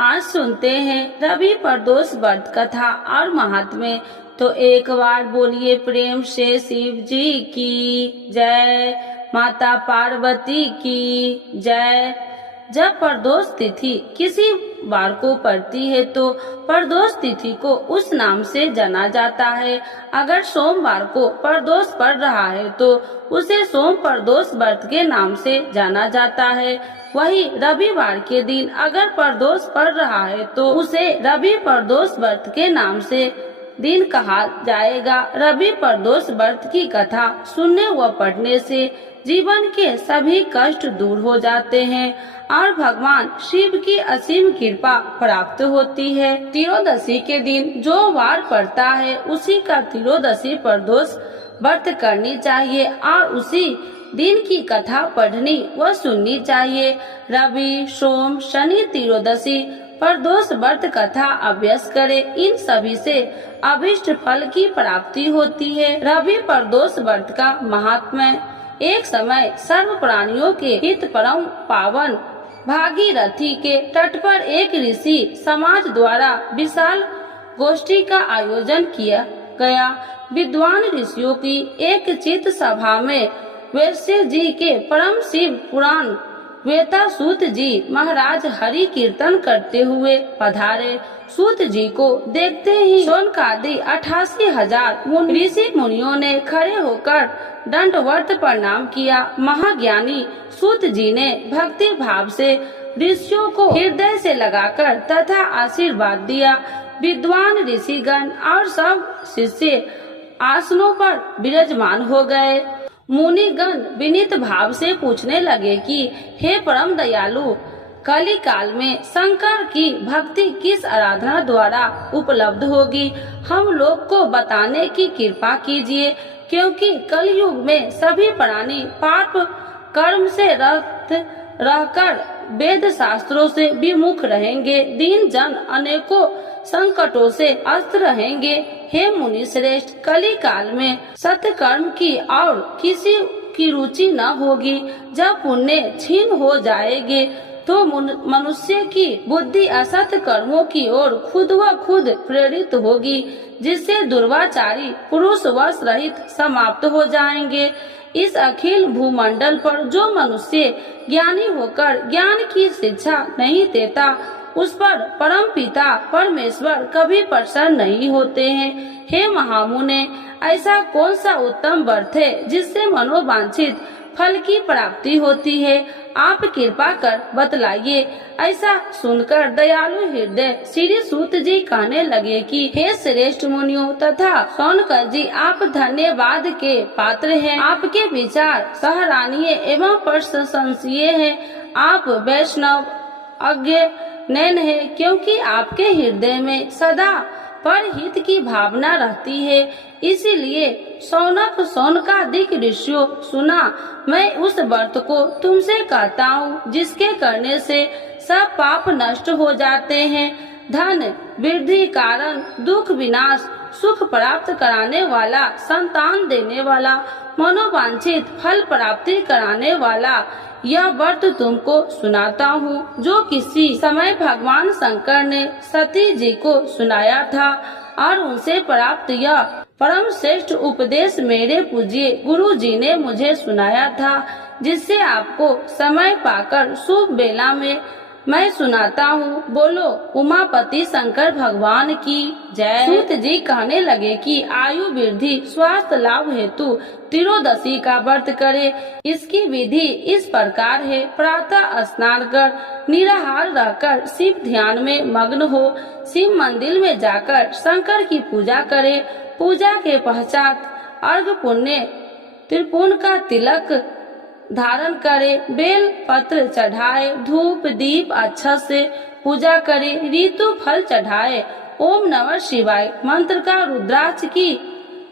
आज सुनते हैं रवि प्रदोष व्रत कथा और महात्म्य। तो एक बार बोलिए प्रेम से शिव जी की जय, माता पार्वती की जय। जब प्रदोष तिथि किसी वार को पड़ती है तो प्रदोष तिथि को उस नाम से जाना जाता है। अगर सोमवार को प्रदोष पड़ रहा है तो उसे सोम प्रदोष व्रत के नाम से जाना जाता है। वही रविवार के दिन अगर प्रदोष पड़ रहा है तो उसे रवि प्रदोष व्रत के नाम से दिन कहा जाएगा। रवि प्रदोष व्रत की कथा सुनने व पढ़ने से जीवन के सभी कष्ट दूर हो जाते हैं और भगवान शिव की असीम कृपा प्राप्त होती है। त्रयोदशी के दिन जो वार पड़ता है उसी का त्रयोदशी प्रदोष व्रत करनी चाहिए और उसी दिन की कथा पढ़नी व सुननी चाहिए। रवि, सोम, शनि त्रयोदशी प्रदोष व्रत कथा अभ्यास करें। इन सभी से अभिष्ट फल की प्राप्ति होती है। रवि प्रदोष व्रत का महात्म्य। एक समय सर्व प्राणियों के हित परम पावन भागीरथी के तट पर एक ऋषि समाज द्वारा विशाल गोष्ठी का आयोजन किया गया। विद्वान ऋषियों की एक चित सभा में वैश्य जी के परम शिव पुराण वेता सूत जी महाराज हरि कीर्तन करते हुए पधारे। सूत जी को देखते ही शौनकादि 88,000 ऋषि मुनियों ने खड़े होकर दंडवत प्रणाम किया। महाज्ञानी सूत जी ने भक्ति भाव से ऋषियों को हृदय से लगाकर तथा आशीर्वाद दिया। विद्वान ऋषिगण और सब शिष्य आसनों पर विराजमान हो गए। मुनिगण विनीत भाव से पूछने लगे कि हे परम दयालु, कली काल में शंकर की भक्ति किस आराधना द्वारा उपलब्ध होगी, हम लोग को बताने की कृपा कीजिए, क्योंकि कलयुग में सभी प्राणी पाप कर्म से रत रहकर वेद शास्त्रों से विमुख रहेंगे। दीन जन अनेकों संकटों से अस्त रहेंगे। हे मुनि श्रेष्ठ, कली काल में सत्य कर्म की और किसी की रुचि न होगी। जब पुण्य क्षीण हो जाएंगे तो मनुष्य की बुद्धि असत कर्मों की ओर खुद व खुद प्रेरित होगी, जिससे दुर्वाचारी पुरुष वश रहित समाप्त हो जाएंगे। इस अखिल भूमंडल पर जो मनुष्य ज्ञानी होकर ज्ञान की शिक्षा नहीं देता, उस पर परम पिता परमेश्वर कभी प्रसन्न नहीं होते हैं। हे महामुने, ऐसा कौन सा उत्तम व्रत है जिससे मनोवांछित फल की प्राप्ति होती है, आप कृपा कर बतलाइए। ऐसा सुनकर दयालु हृदय श्री सूत जी कहने लगे कि हे श्रेष्ठ मुनियों तथा शौनकर जी, आप धन्यवाद के पात्र हैं। आपके विचार सराहनीय एवं प्रशंसनीय हैं। आप वैष्णव अज्ञ नैन है, क्योंकि आपके हृदय में सदा परहित की भावना रहती है। इसीलिए शौनक शौनकादिक ऋषियों, सुना मैं उस व्रत को तुमसे कहता हूँ जिसके करने से सब पाप नष्ट हो जाते हैं। धन वृद्धि कारण, दुख विनाश, सुख प्राप्त कराने वाला, संतान देने वाला, मनोवांछित फल प्राप्ति कराने वाला यह व्रत तुमको सुनाता हूँ, जो किसी समय भगवान शंकर ने सती जी को सुनाया था और उनसे प्राप्त यह परम श्रेष्ठ उपदेश मेरे पूज्य गुरु जी ने मुझे सुनाया था, जिससे आपको समय पाकर शुभ बेला में मैं सुनाता हूँ। बोलो उमापति शंकर भगवान की जय। सूत जी कहने लगे कि आयु वृद्धि स्वास्थ्य लाभ हेतु त्रयोदशी का व्रत करे। इसकी विधि इस प्रकार है। प्रातः स्नान कर निराहार रहकर शिव ध्यान में मग्न हो। शिव मंदिर में जाकर शंकर की पूजा करे। पूजा के पश्चात अर्घ पुण्य त्रिपुण का तिलक धारण करे, बेल पत्र चढ़ाए, धूप दीप अच्छा से पूजा करे, ऋतु फल चढ़ाए, ओम नमः शिवाय मंत्र का रुद्राक्ष की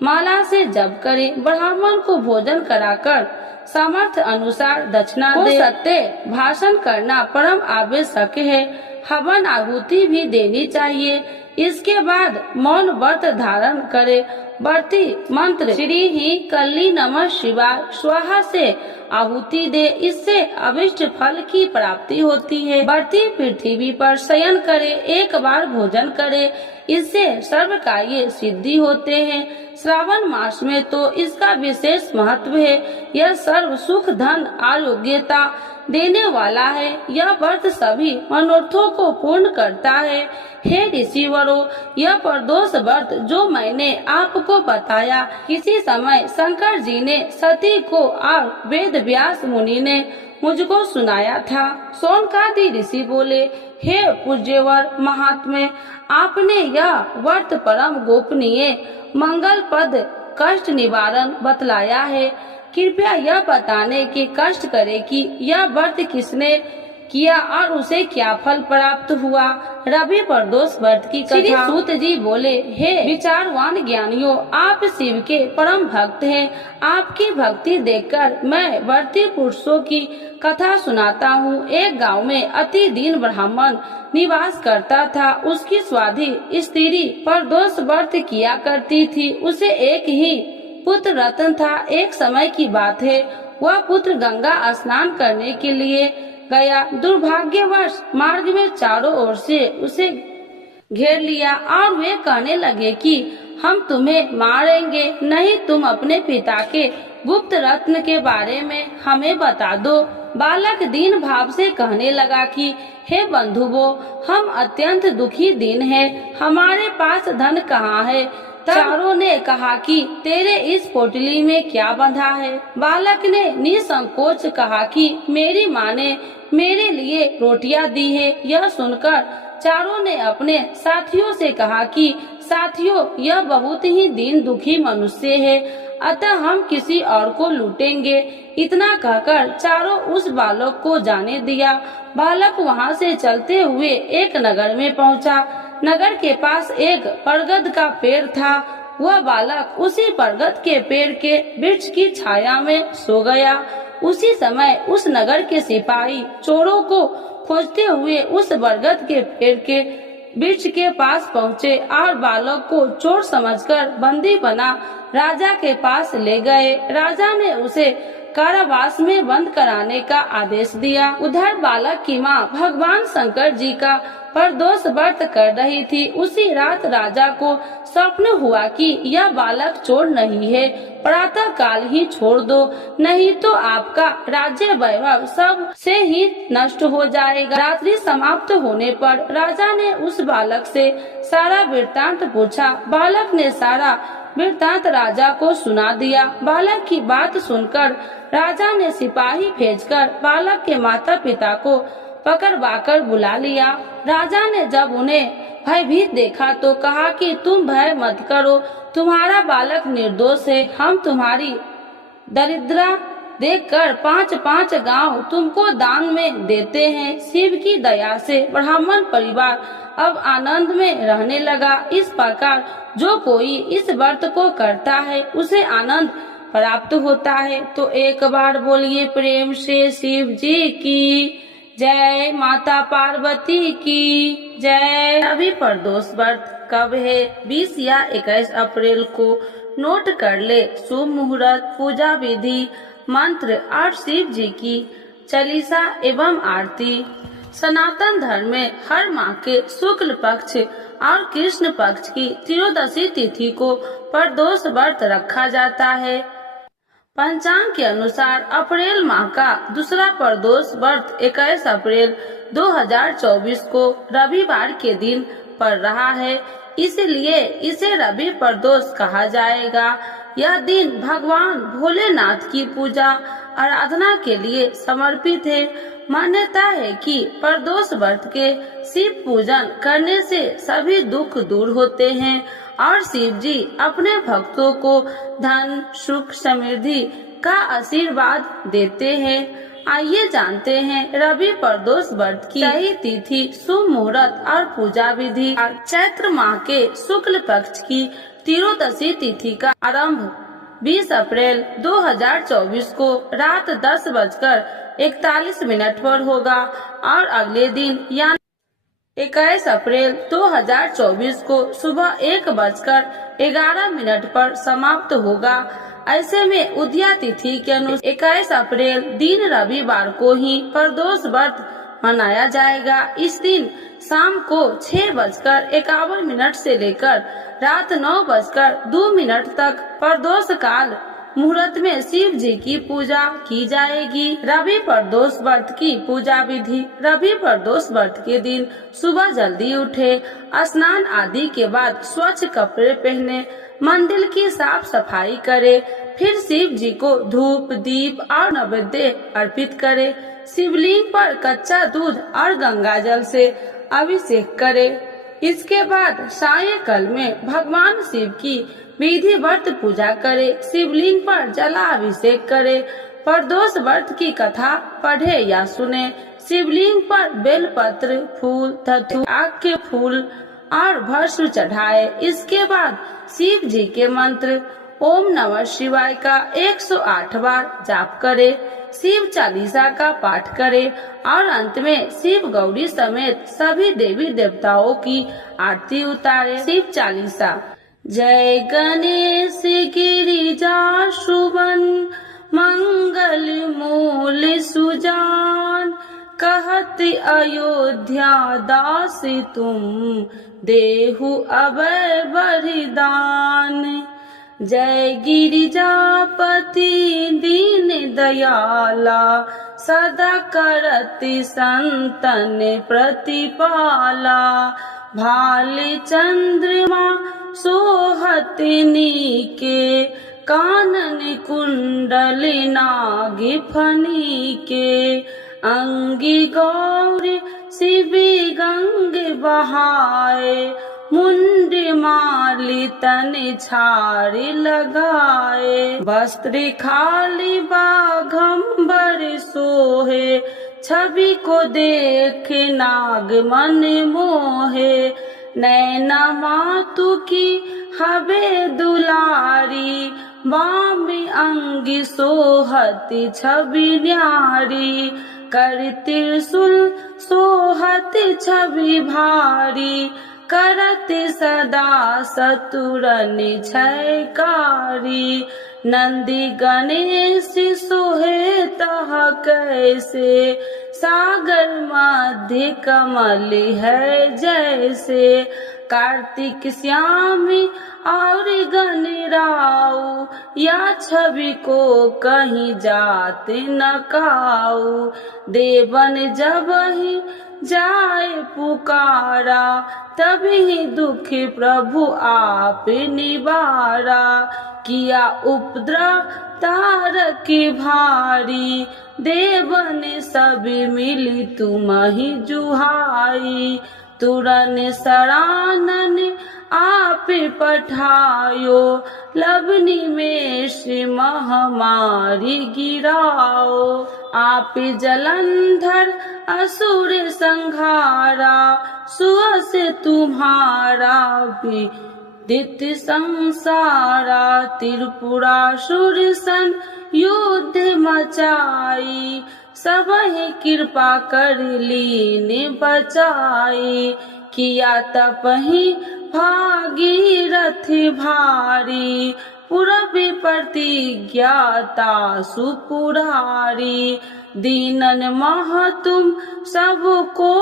माला से जप करे, ब्राह्मण को भोजन कराकर सामर्थ्य अनुसार दक्षिणा दे। सत्य भाषण करना परम आवश्यक है। हवन आहुति भी देनी चाहिए। इसके बाद मौन व्रत धारण करे। व्रती मंत्र श्री ही कल्ली नमः शिवाय स्वाहा से आहुति दे, इससे अभिष्ट फल की प्राप्ति होती है। व्रती पृथ्वी पर शयन करे, एक बार भोजन करे, इससे सर्व कार्य सिद्धि होते हैं। श्रावण मास में तो इसका विशेष महत्व है। यह सर्व सुख धन आरोग्यता देने वाला है। यह व्रत सभी मनोरथों को पूर्ण करता है। हे ऋषिवरों, यह प्रदोष व्रत जो मैंने आपको बताया, किसी समय शंकर जी ने सती को और वेद व्यास मुनि ने मुझको सुनाया था। शौनकादि ऋषि बोले, हे पूज्यवर महात्मे, आपने यह व्रत परम गोपनीय मंगल पद कष्ट निवारण बतलाया है। कृपया यह बताने की कष्ट करे कि यह व्रत किसने किया और उसे क्या फल प्राप्त हुआ। रवि प्रदोष व्रत की कथा। श्री सूत जी बोले, हे विचारवान ज्ञानियों, आप शिव के परम भक्त हैं। आपकी भक्ति देखकर मैं व्रती पुरुषों की कथा सुनाता हूँ। एक गांव में अति दीन ब्राह्मण निवास करता था। उसकी स्वाधी स्त्री प्रदोष व्रत किया करती थी। उसे एक ही पुत्र रत्न था। एक समय की बात है, वह पुत्र गंगा स्नान करने के लिए गया। दुर्भाग्यवश मार्ग में चारों ओर से उसे घेर लिया और वे कहने लगे कि हम तुम्हें मारेंगे, नहीं तुम अपने पिता के गुप्त रत्न के बारे में हमें बता दो। बालक दीन भाव से कहने लगा कि हे बंधुओं, हम अत्यंत दुखी दीन हैं, हमारे पास धन कहाँ है। चारों ने कहा कि तेरे इस पोटली में क्या बंधा है। बालक ने निसंकोच कहा कि मेरी माँ ने मेरे लिए रोटियां दी है। यह सुनकर चारों ने अपने साथियों से कहा कि साथियों, यह बहुत ही दीन दुखी मनुष्य है, अतः हम किसी और को लूटेंगे। इतना कहकर चारों उस बालक को जाने दिया। बालक वहाँ से चलते हुए एक नगर में पहुँचा। नगर के पास एक बरगद का पेड़ था। वह बालक उसी बरगद के पेड़ के वृक्ष की छाया में सो गया। उसी समय उस नगर के सिपाही चोरों को खोजते हुए उस बरगद के पेड़ के वृक्ष के पास पहुँचे और बालक को चोर समझकर बंदी बना राजा के पास ले गए। राजा ने उसे कारावास में बंद कराने का आदेश दिया। उधर बालक की माँ भगवान शंकर जी का प्रदोष व्रत कर रही थी। उसी रात राजा को स्वप्न हुआ कि यह बालक चोर नहीं है, प्रातः काल ही छोड़ दो, नहीं तो आपका राज्य वैभव सब से ही नष्ट हो जाएगा। रात्रि समाप्त होने पर राजा ने उस बालक से सारा वृत्तांत पूछा। बालक ने सारा वृत्तांत राजा को सुना दिया। बालक की बात सुनकर राजा ने सिपाही भेजकर बालक के माता पिता को पकड़वाकर बुला लिया। राजा ने जब उन्हें भयभीत देखा तो कहा कि तुम भय मत करो, तुम्हारा बालक निर्दोष है। हम तुम्हारी दरिद्रता देखकर 5-5 गांव तुमको दान में देते हैं। शिव की दया से ब्राह्मण परिवार अब आनंद में रहने लगा। इस प्रकार जो कोई इस व्रत को करता है उसे आनंद प्राप्त होता है। तो एक बार बोलिए प्रेम से शिव जी की जय, माता पार्वती की जय। अभी प्रदोष व्रत कब है? 20 या 21 अप्रैल को नोट कर ले। शुभ मुहूर्त, पूजा विधि, मंत्र और शिव जी की चालीसा एवं आरती। सनातन धर्म में हर माह के शुक्ल पक्ष और कृष्ण पक्ष की त्रयोदशी तिथि को प्रदोष व्रत रखा जाता है। पंचांग के अनुसार अप्रैल माह का दूसरा प्रदोष व्रत 21 अप्रैल 2024 को रविवार के दिन पड़ रहा है, इसलिए इसे रवि प्रदोष कहा जाएगा। यह दिन भगवान भोलेनाथ की पूजा आराधना के लिए समर्पित है। मान्यता है कि प्रदोष व्रत के शिव पूजन करने से सभी दुख दूर होते हैं और शिव जी अपने भक्तों को धन सुख समृद्धि का आशीर्वाद देते हैं। आइए जानते हैं रवि प्रदोष व्रत की सही तिथि, शुभ मुहूर्त और पूजा विधि। चैत्र माह के शुक्ल पक्ष की त्रयोदशी तिथि का आरंभ 20 अप्रैल 2024 को रात 10:41 पर होगा और अगले दिन यानी 21 अप्रैल 2024 को सुबह 1:11 पर समाप्त होगा। ऐसे में उदया तिथि के अनुसार 21 अप्रैल दिन रविवार को ही प्रदोष व्रत मनाया जाएगा। इस दिन शाम को 6:51 से लेकर रात 9:02 तक प्रदोष काल मुहूर्त में शिव जी की पूजा की जाएगी। रवि प्रदोष व्रत की पूजा विधि। रवि प्रदोष व्रत के दिन सुबह जल्दी उठे, स्नान आदि के बाद स्वच्छ कपड़े पहने, मंदिर की साफ सफाई करे, फिर शिव जी को धूप दीप और नैवेद्य अर्पित करे। शिवलिंग पर कच्चा दूध और गंगा जल से अभिषेक करे। इसके बाद सायंकाल में भगवान शिव की विधिवत पूजा करे, शिवलिंग पर जलाभिषेक करे, प्रदोष व्रत की कथा पढ़े या सुने, शिवलिंग पर बेलपत्र, फूल, धतूर, आक के फूल और भस्म चढ़ाए। इसके बाद शिव जी के मंत्र ओम नमः शिवाय का 108 बार जाप करे, शिव चालीसा का पाठ करे और अंत में शिव गौरी समेत सभी देवी देवताओं की आरती उतारे। शिव चालीसा। जय गणेश गिरिजा शुभन मंगल मूल सुजान, कहत अयोध्या दास तुम देहु अभय वरदान। जय गिरिजापति दीन दयाला, सदा करति संतन प्रतिपाला। भाल चंद्रमा सोहतनी के, कानन कुंडल नाग फनी के। अंगी गौरी शिवी गंग बहाए, मुंड माली तन छाड़ी लगाए। वस्त्र खाली बाघंबर सोहे, छवि को देख नाग मन मोहे। नैना मातु की हबे दुलारी, वाम अंगी सोहती छवि न्यारी। कर त्रिशूल सोहत छवि भारी, करत सदा सतुरन छयकारी। नंदी गणेश सोहे तह कैसे, सागर मध्य कमल है जैसे। कार्तिक श्याम और गणराऊ, या छवि को कहीं जात न काऊ। देवन जब ही जाए पुकारा, तभी दुख प्रभु आप निवारा। किया उपद्रव तारक भारी, देवन सब मिली तुम ही जुहाई। तुरन सरानन आप पठायो, लवनी में महामारी गिराओ। आप जलंधर असुर संहारा, सुअस तुम्हारा भी दित संसारा। त्रिपुरासुर सन युद्ध मचाई, सबहि कृपा कर लीन बचाई। किया तपहि भागीरथ भारी, पूरब प्रतिज्ञाता सुपुरारी। दीनन मह तुम सबको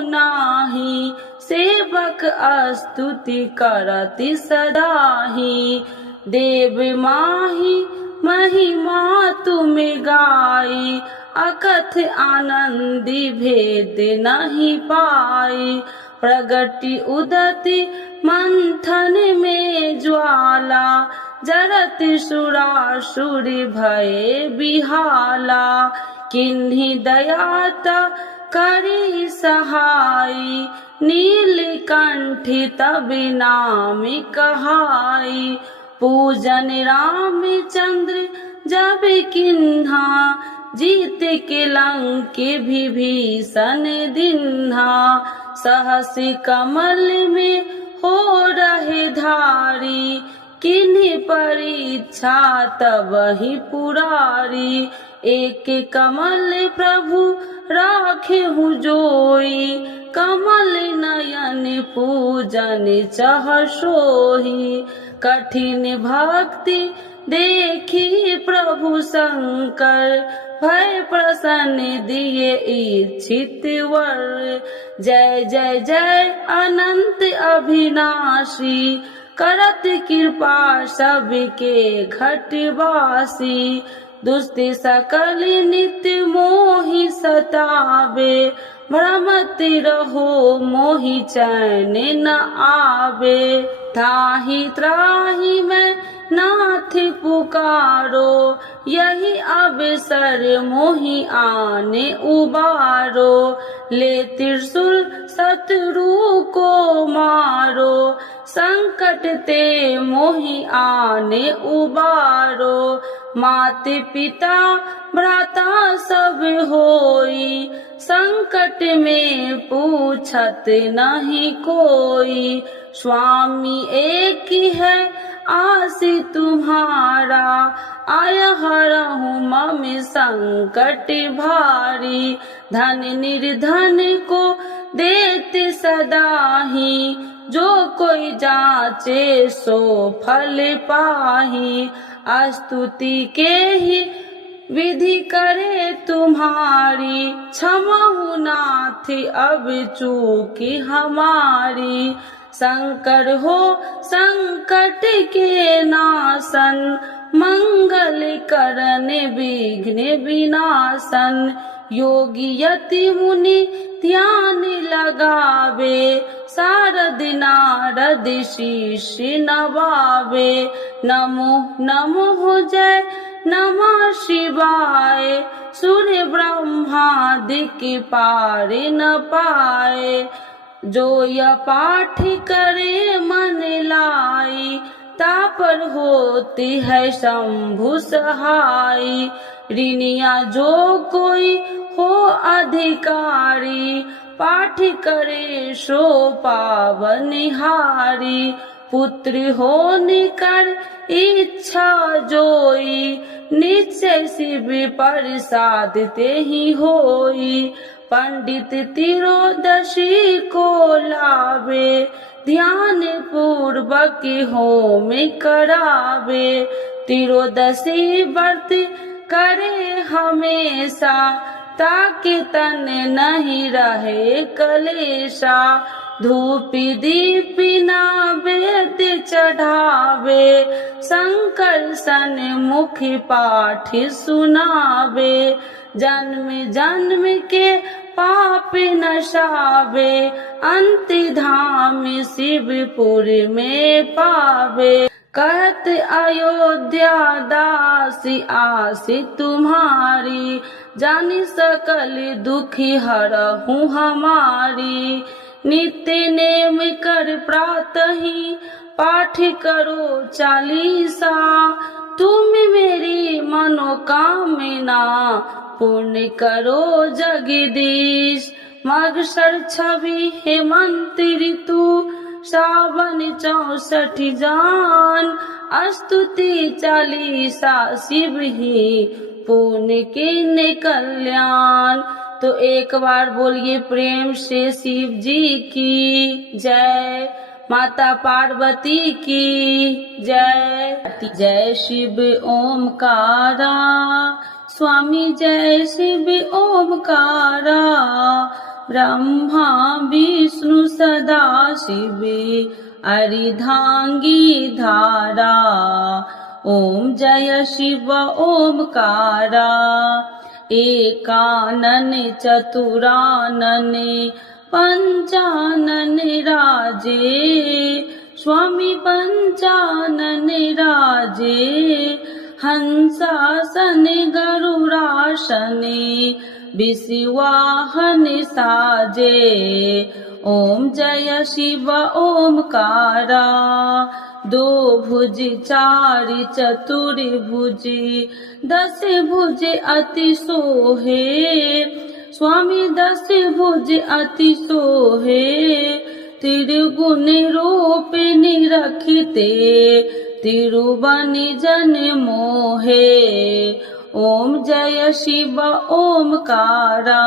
नाही, सेवक स्तुति करति सदाही। देव माही महिमा तुम गाई, अकथ आनंदी भेद नहीं पाई। प्रगति उदति मंथन में ज्वाला, जरत सुरासुर भय बिहाला। किन्हीं दयाता करी सहाई, नीलकंठ तब नाम कहाई। पूजन रामचंद्र जब किन्हा, जीत के लंक विभीषण दिन्हा। सहस कमल में हो रहे धारी, किन्हीं परीक्षा तब ही पुरारी। एक कमल प्रभु राखे हूँ जोई, कमल नयन पूजन चह सोही। कठिन भक्ति देखी प्रभु शंकर, भय प्रसन्न दिए इच्छित वर। जय जय जय अनंत अविनाशी, करत कृपा सबके घटवासी। दुष्ट सकल नित्य मोहि सतावे, भ्रमत रहो मोहि चैन न आवे। त्राहि त्राहि मैं नाथ पुकारो, यही अवसर मोहि आने उबारो। ले त्रिशूल शत्रु को मारो, संकट ते मोहि आने उबारो। माते पिता भ्राता सब होई, संकट में पूछत नहीं कोई। स्वामी एक है आसी तुम्हारा, आय हरहु मम संकट भारी। धन निर्धन को देते सदाही, जो कोई जाचे सो फल पाही। स्तुति के ही विधि करे तुम्हारी, क्षमा नाथ अब चूकी हमारी। शंकर हो संकट के नाशन, मंगल करन विघ्न विनाशन। योगी यति मुनि ध्यान लगावे, शारद नारद शीश नवावे। नमो नमो जय नमः शिवाय, सूर्य ब्रह्मादिक पार न पाए। जो यह पाठ करे मन लाई, तापर होती है शंभु सहाई। ऋणिया जो कोई हो अधिकारी, पाठ करे सो पावनिहारी। पुत्र हो निकर इच्छा जोई, निश्चय शिव प्रसाद ते ही होई। पंडित तिरोदशी को लावे, ध्यान पूर्वक होम करावे। तिरोदशी व्रत करे हमेशा, ताकि तन नहीं रहे कलेशा। धूप दीप नैवेद्य चढ़ावे, शंकर सन मुख पाठ सुनावे। जन्म जन्म के पाप नशावे, अंत धाम शिवपुर में पावे। कहत अयोध्या दासी आसी तुम्हारी, जानी सकल दुखी हरहूँ हमारी। नित्य नेम कर प्रातः ही पाठ करो चालीसा, तुम मेरी मनोकामना पूर्ण करो जगदीश। मगसर छवि हेमंत ऋतु, सावन 64 जान। स्तुति चालीसा शिव ही पुण्य के कल्याण। तो एक बार बोलिए प्रेम से शिव जी की जय, माता पार्वती की जय। जय शिव ओमकारा, स्वामी जय शिव ओमकारा। ब्रह्मा विष्णु सदा शिव, अर्धांगी धारा। ओम जय शिव ओमकारा। एकानन चतुरानन पंचानन राजे, स्वामी पंचानन राजे। हंसासन गरुड़ासन, विषवाहन साजे। ओम जय शिव ओमकारा। दो भुज चार चतुर्भुज, 10 भुज अति सोहे। स्वामी 10 भुज अति सोहे, त्रिगुण रूप निरखिते, तिरुबन जन मोहे। ओम जय शिव ओमकारा।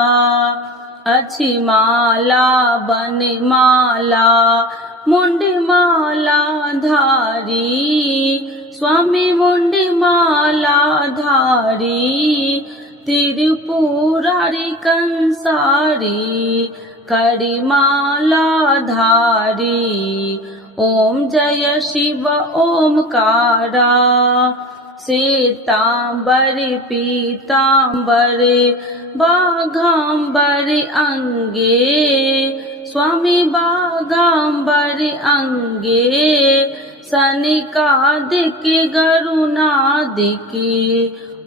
अच्छी माला बन माला मुंडी माला धारी, स्वामी मुंडी माला धारी, त्रिपुरारी कंसारी करी माला धारी। ओम जय शिव ओमकारा। श्वेतांबर पीतांबर बाघांबर अंगे, स्वामी बाघांबर अंगे, सनिकादिक गरुणादिक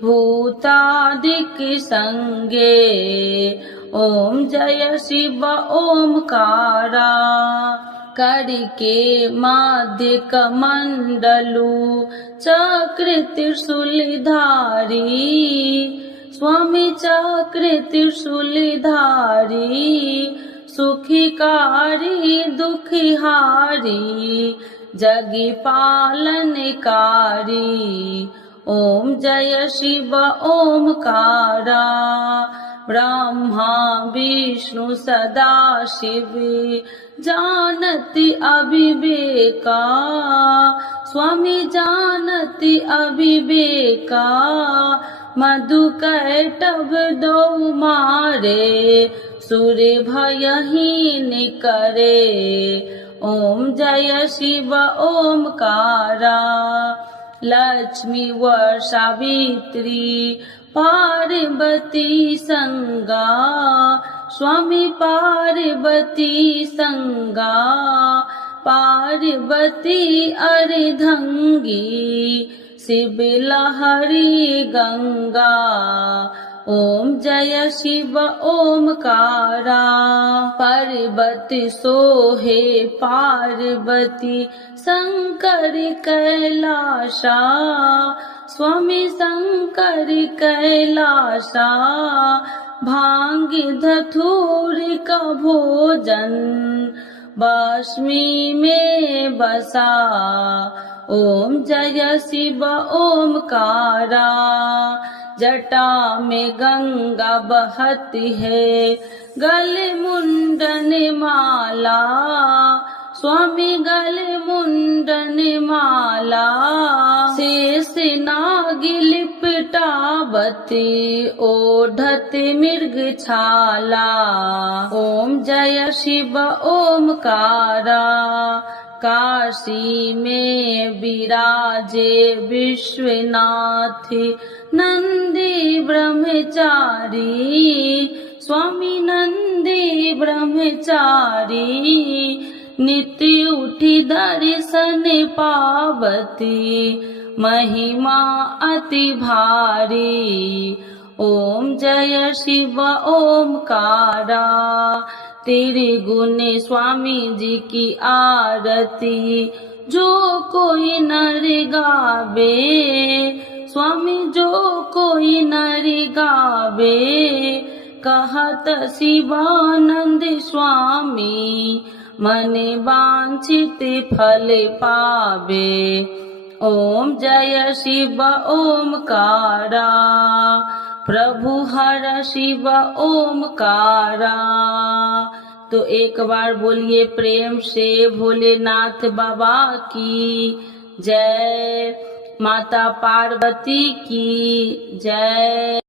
भूतादिक संगे। ओम जय शिव ओमकारा। करके माध्य कमंडलू चक्र त्रिशूलधारी, स्वामी चक्र त्रिशूलधारी, सुखिकारी दुखिहारी जगी पालनकारी। ओम जय शिव ओमकारा। ब्रह्मा विष्णु सदा शिव जानति अविवेका, स्वामी जानति अविवेका, मधुकैटभ दो मारे, सूर्य भयहीन करे। ओम जय शिव ओमकारा। लक्ष्मी व सावित्री पार्वती संगा, स्वामी पार्वती संगा, पार्वती अर्धंगी, शिव लहरी गंगा। ओम जय शिव ओमकारा। पर्वत सोहे पार्वती शंकर कैलाशा, स्वामी शंकर कैलाशा, भांग धतूर का भोजन बाष्मी में बसा। ओम जय शिव ओमकारा। जटा में गंगा बहती है, गले मुंडन माला, स्वामी गले मुंडन माला, शेष नाग लिपटावती ओढ़त मृग छाला। ओम जय शिव ओमकारा। काशी में विराजे विश्वनाथ नंदी ब्रह्मचारी, स्वामी नंदी ब्रह्मचारी, नित्य उठी दर्शन पावती महिमा अति भारी। ओम जय शिव ओमकारा। तेरे गुण स्वामी जी की आरती जो कोई नर गावे, स्वामी जो कोई नर गावे, कहत शिवानंद स्वामी मन वांछित फल पावे। ओम जय शिव ओमकारा। प्रभु हर शिव ओमकारा। तो एक बार बोलिए प्रेम से भोलेनाथ बाबा की जय, माता पार्वती की जय।